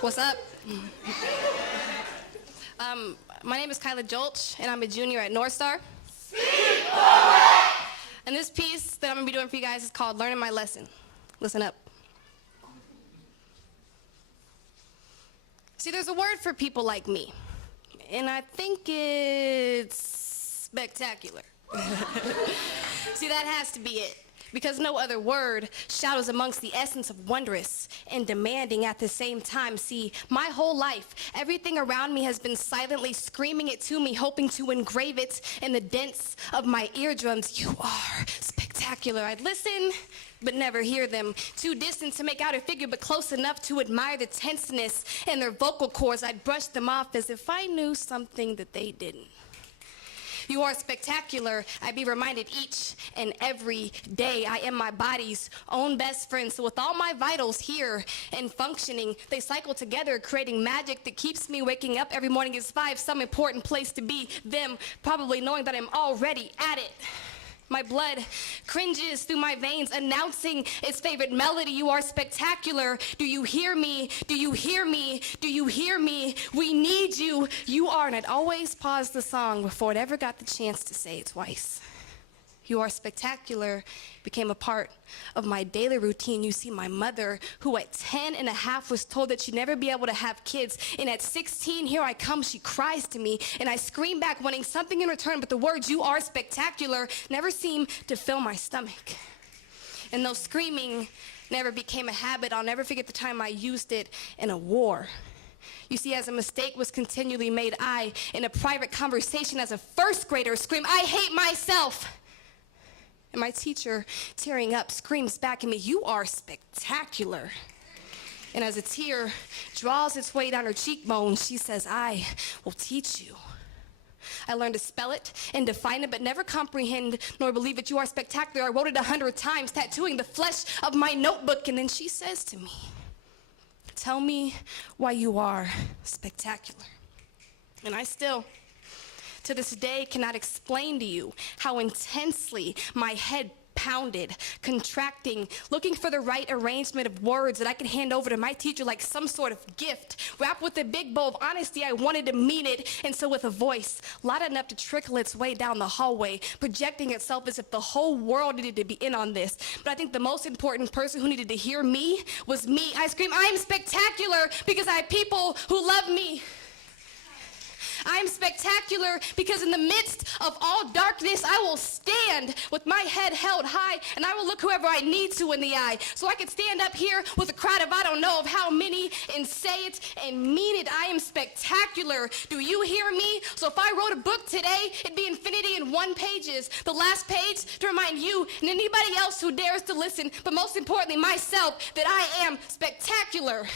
What's up? My name is Kyla Jolch, and I'm a junior at North Star. And this piece that I'm going to be doing for you guys is called Learning My Lesson. Listen up. See, there's a word for people like me, and I think it's spectacular. See, that has to be it, because no other word shadows amongst the essence of wondrous and demanding at the same time. See, my whole life, everything around me has been silently screaming it to me, hoping to engrave it in the dents of my eardrums. You are spectacular. I'd listen, but never hear them. Too distant to make out a figure, but close enough to admire the tenseness in their vocal cords. I'd brush them off as if I knew something that they didn't. You are spectacular. I'd be reminded each and every day I am my body's own best friend. So with all my vitals here and functioning, they cycle together, creating magic that keeps me waking up every morning. It's 5, some important place to be. Them probably knowing that I'm already at it. My blood cringes through my veins, announcing its favorite melody. You are spectacular. Do you hear me? Do you hear me? Do you hear me? We need you. You are. And I'd always pause the song before it ever got the chance to say it twice. You are spectacular became a part of my daily routine. You see, my mother, who at 10 and a half was told that she'd never be able to have kids, and at 16, here I come, she cries to me, and I scream back wanting something in return, but the words, you are spectacular, never seem to fill my stomach. And though screaming never became a habit, I'll never forget the time I used it in a war. You see, as a mistake was continually made, I, in a private conversation as a first grader, screamed, I hate myself. And my teacher, tearing up, screams back at me, you are spectacular. And as a tear draws its way down her cheekbone, she says, I will teach you. I learned to spell it and define it, but never comprehend nor believe that you are spectacular. I wrote it 100 times, tattooing the flesh of my notebook. And then she says to me, tell me why you are spectacular. And I still, to this day, cannot explain to you how intensely my head pounded, contracting, looking for the right arrangement of words that I could hand over to my teacher like some sort of gift. Wrapped with a big bow of honesty, I wanted to mean it, and so with a voice loud enough to trickle its way down the hallway, projecting itself as if the whole world needed to be in on this. But I think the most important person who needed to hear me was me. I screamed, I am spectacular because I have people who love me. I am spectacular because in the midst of all darkness, I will stand with my head held high, and I will look whoever I need to in the eye. So I could stand up here with a crowd of I don't know of how many and say it and mean it. I am spectacular. Do you hear me? So if I wrote a book today, it'd be infinity in 1 page. The last page to remind you and anybody else who dares to listen, but most importantly myself, that I am spectacular.